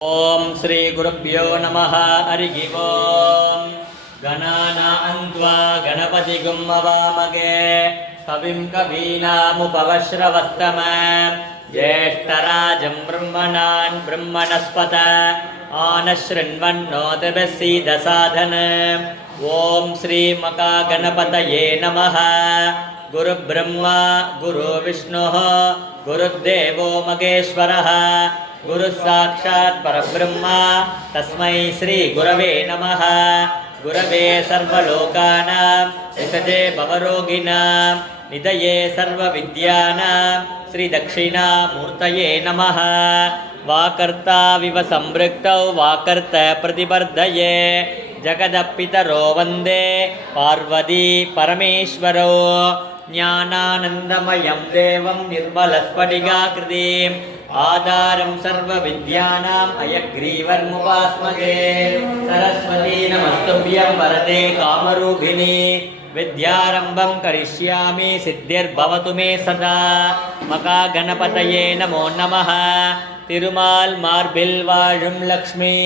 ओम श्री गुरुभ्यो नमः हरि ओम गणानान्त्वा गणपतिगुं हवामहे कविं कवीनामुपवश्रवस्तम ज्येष्ठराजं ब्रह्मणान् ब्रह्मणस्पत आनशृण्वन्नोतिभिस्सीदसाधन ओम श्री महागणपतये नमः गुरुब्रह्मा गुरुविष्णुः गुरुदेवो महेश्वरः गुरु साक्षात् परब्रह्मा तस्मै श्री गुरवे नमः। गुरवे सर्वलोकानां निधये भवरोगिणां निधये सर्वविद्यानां श्री दक्षिणामूर्तये नमः। वाकर्ताविव संपृक्तौ वाकर्त प्रतिवर्धये जगदपितरो वन्दे पार्वती परमेश्वरौ ज्ञानानन्दमयं देवं निर्मलस्फटिकाकृतिम् आधारं सर्वविद्यानाम् अयग्रीवर्मुपास्महे सरस्वती नमस्तुभ्यं वरदे कामरूपिणी विद्यारम्भं करिष्यामि सिद्धिर्भवतु मे सदा महागणपतये नमो नमः। तिरुमाल मार्बिल वाழும் लक्ष्मी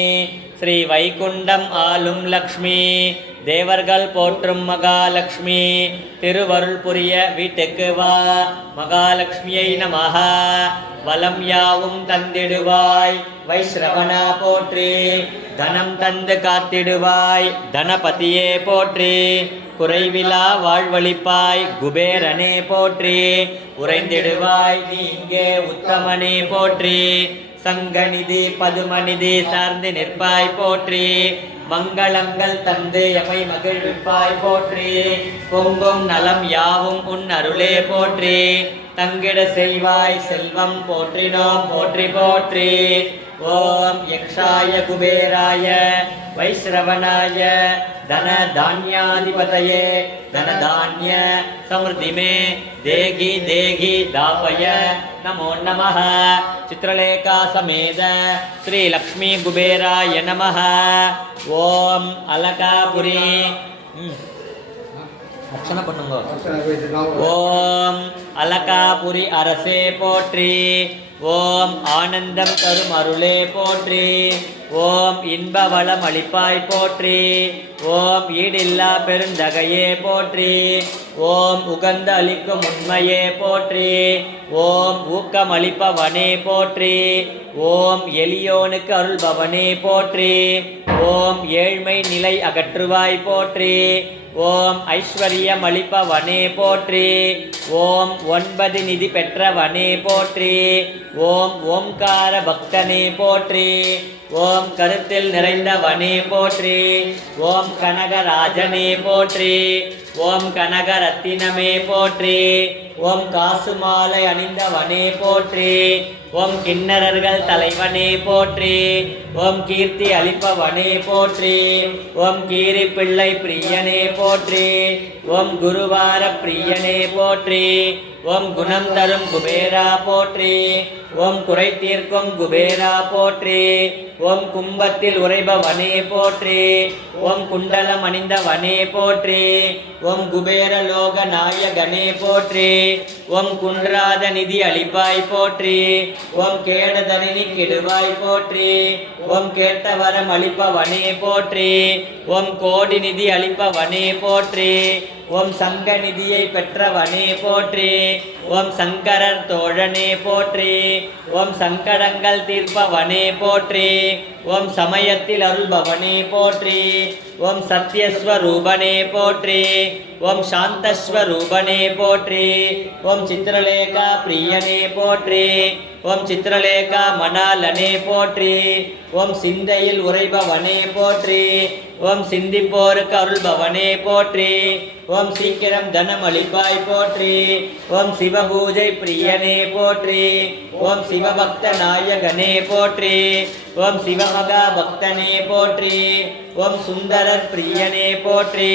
श्री வைகுண்டம் ஆளும் லக்ஷ்மி தேவர்கள் போற்றும் மகாலட்சுமி திருவருள் புரிய வீட்டுக்கு வா மகாலட்சுமியை நமஹ। வலம் யாவும் தந்திடுவாய் வைஷ்ரவணா போற்றி தனம் தந்து காத்திடுவாய் தனபதியே போற்றி குறைவிலா வாழ்வழிப்பாய் குபேரனே போற்றி உறைந்திடுவாய் நீங்கே உத்தமனே போற்றி சங்கநிதி பதுமநிதி சார்ந்து நிற்பாய் போற்றி மங்களங்கள் தந்து எமை மகிழ்விப்பாய் போற்றி பொங்கும் நலம் யாவும் உன் அருளே போற்றி தங்கிட செய்வாய் செல்வம் போற்றினோம் போற்றி போற்றி ஓம் யக்ஷாய குபேராய வைஷ்ரவணாய धन धान्याधिपतये धन धान्य समृद्धि में देगी देगी दापय नमो नमः। चित्रलेखा समेत श्री लक्ष्मी कुबेराय नमः। ओम अलकापुरी அர்ச்சனை பண்ணுங்க। ஓம் அலகாபுரி அரசே போற்றி ஓம் ஆனந்தம் தரும் அருளே போற்றி ஓம் இன்ப வளம் அளிப்பாய் போற்றி ஓம் ஈடில்லா பெருந்தகையே போற்றி ஓம் உகந்த அளிக்கும் உண்மையே போற்றி ஓம் ஊக்கம் அளிப்பவனே போற்றி ஓம் எளியோனுக்கு அருள்பவனே போற்றி ஓம் ஏழ்மை நிலை அகற்றுவாய் போற்றி ஓம் ஐஸ்வர்யம் அளிப்பவனே போற்றி ஓம் 9 நிதி பெற்றவனே போற்றி ஓம் ஓம்கார பக்தனே போற்றி ஓம் கருத்தில் நிறைந்தவனே போற்றி ஓம் கனகராஜனே போற்றி ஓம் கனகரத்தினமே போற்றி ஓம் காசுமாலை அணிந்தவனே போற்றி ஓம் கிண்ணறர்கள் தலைவனே போற்றி ஓம் கீர்த்தி அளிப்பவனே போற்றி ஓம் கீரி பிள்ளை பிரியனே போற்றி ஓம் குருவார பிரியனே போற்றி ஓம் குணம் தரும் குபேரா போற்றி ஓம் குறை தீர்க்கும் குபேரா போற்றி ஓம் கும்பத்தில் உறைபவனே போற்றி ஓம் குண்டலம் அணிந்தவனே போற்றி ஓம் குபேர லோக நாயகனே போற்றி ஓம் குன்றாத நிதி அளிப்பாய் போற்றி ஓம் கேடதனினி கெடுவாய் போற்றி ஓம் கேட்ட வரம் அளிப்பவனே போற்றி ஓம் கோடி நிதி அளிப்பவனே போற்றி ஓம் சங்க நிதியை பெற்றவனே போற்றி ஓம் சங்கரர் தோழனே போற்றி ஓம் சங்கடங்கள் தீர்ப்பவனே போற்றி ஓம் சமயத்தில் அருள்பவனே போற்றி ஓம் சத்யஸ்வரூபனே போற்றி ஓம் சாந்தஸ்வரூபனே போற்றி ஓம் சித்திரலேகா பிரியனே போற்றி ஓம் சித்திரலேகா மணாலனே போற்றி ஓம் சிந்தையில் உறைபவனே போற்றி ஓம் சிந்திப்போருக்கு அருள்பவனே போற்றி ஓம் சீக்கிரம் தனம் அளிப்பாய் போற்றி ஓம் சிவபூஜை பிரியனே போற்றி ஓம் சிவபக்த நாயகனே போற்றி ஓம் சிவமகா பக்தனே போற்றி ஓம் சுந்தரர் பிரியனே போற்றி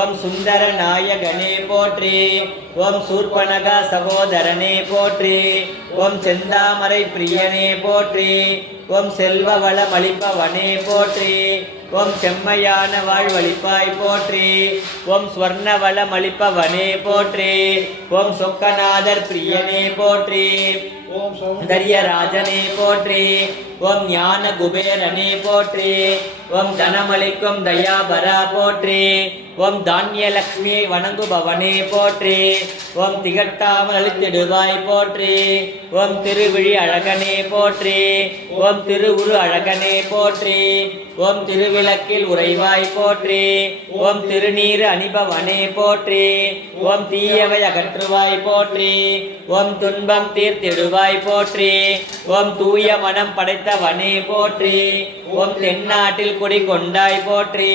ஓம் சுந்தர நாயகனே போற்றி ஓம் சூர்பனகா சகோதரனே போற்றி ஓம் செந்தாமரை பிரியனே போற்றி ஓம் செல்வ வளம் அளிப்பவனே போற்றி ஓம் செம்மையான வாழ்வளிப்பாய் போற்றி ஓம் ஸ்வர்ண வளம் அளிப்பவனே போற்றி ஓம் சொக்கநாதர் பிரியனே போற்றி ஓம் சௌந்தர்ய ராஜனே போற்றி ஓம் ஞான குபேரனே போற்றி. ஓம் தனமளிக்கும் தயாபரா போற்றி. ஓம் தானியலக்ஷ்மியை வணங்குபவனே போற்றி. ஓம் திகட்டாமல் அளித்திடுவாய் போற்றி. ஓம் திருவிழி அழகனே போற்றி. ஓம் திருவுரு அழகனே போற்றி. ஓம் திருவிளக்கில் உறைவாய் போற்றி. ஓம் திருநீறு அணிபவனே போற்றி. ஓம் தீயவை அகற்றுவாய் போற்றி. ஓம் துன்பம் தீர்த்திடுவாய் போற்றி. ஓம் தூய மனம் படைத்தவனே போற்றி. ஓம் தென்னாட்டில் குடிகொண்டாய் போற்றி.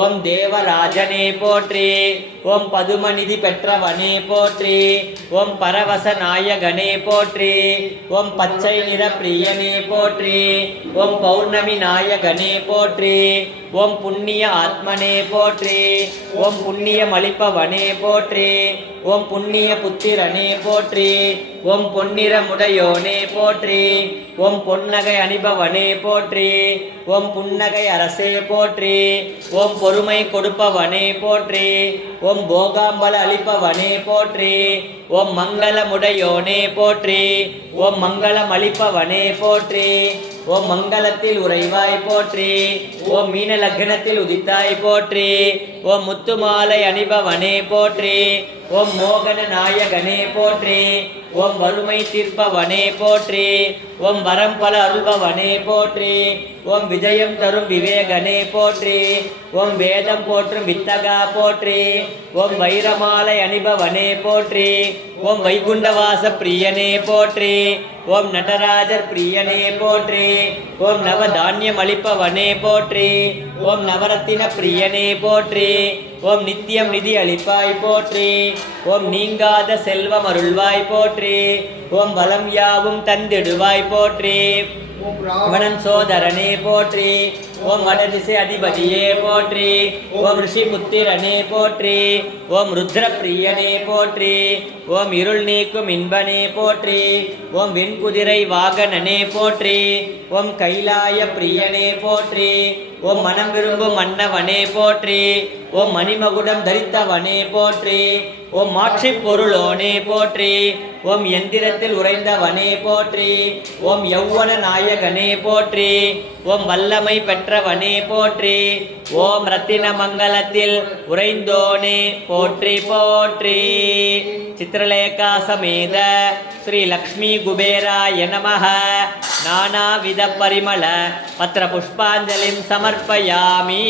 ஓம் தேவராஜனே போற்றி. ஓம் பதுமநிதி பெற்றவனே போற்றி. ஓம் பரவச நாயகனே போற்றி. ஓம் பச்சை நிற பிரியனே போற்றி. ஓம் பௌர்ணமி நாயகனே போற்றி. ஓம் புண்ணிய ஆத்மனே போற்றி. ஓம் புண்ணியம் அளிப்பவனே போற்றி. ஓம் புண்ணிய புத்திரனே போற்றி. ஓம் பொன்னிறமுடையோனே போற்றி. ஓம் பொன்னகை அணிபவனே போற்றி. ஓம் புன்னகை அரசே போற்றி. ஓம் பொறுமை கொடுப்பவனே போற்றி. ஓம் போகாம்பல அளிப்பவனே போற்றி. ஓம் மங்களமுடையோனே போற்றி. ஓம் மங்களம் அளிப்பவனே போற்றி. ஓம் மங்களத்தில் உறைவாய் போற்றி. ஓம் மீன லக்னத்தில் உதித்தாய் போற்றி. ஓம் முத்துமாலை அணிபவனே போற்றி. ஓம் மோகன நாயகனே போற்றி. ஓம் வறுமை தீர்ப்பவனே போற்றி. ஓம் வரம் பல அருள்பவனே போற்றி. ஓம் விஜயம் தரும் விவேகனே போற்றி. ஓம் வேதம் போற்றும் வித்தகா போற்றி. ஓம் வைரமாலை அணிபவனே போற்றி. ஓம் வைகுண்டவாச பிரியனே போற்றி. ஓம் நடராஜர் பிரியனே போற்றி. ஓம் நவதானியம் அளிப்பவனே போற்றி. ஓம் நவரத்தின பிரியனே போற்றி. ஓம் நித்தியம் நிதி அளிப்பாய் போற்றி. ஓம் நீங்காத செல்வம் அருள்வாய் போற்றி. ஓம் வலம் யாவும் தந்திடுவாய் போற்றி. வனன் சோதரனே போற்றி. ஓம் வடதிசை அதிபதியே போற்றி. ஓம் ரிஷி புத்திரனே போற்றி. ஓம் ருத்ர பிரியனே போற்றி. ஓம் இருள் நீக்கும் இன்பனே போற்றி. ஓம் வெண்குதிரை வாகனனே போற்றி. ஓம் கைலாய பிரியனே போற்றி. ஓம் மனம் விரும்பும் மன்னவனே போற்றி. ஓம் மணிமகுடம் தரித்தவனே போற்றி. ஓம் மாற்றி பொருளோனே போற்றி. ஓம் எந்திரத்தில் உறைந்தவனே போற்றி. ஓம் யௌவன நாயகனே போற்றி. ஓம் வல்லமை பெற்றவனே போற்றி. ஓம் ரத்தின மங்கலத்தில் உறைந்தோனே போற்றி போற்றி. சித்திரலேகா சமேத ஸ்ரீ லக்ஷ்மி குபேராய நமः. நானாவித பரிமள பத்திர புஷ்பாஞ்சலிம் சமர்ப்பயாமி.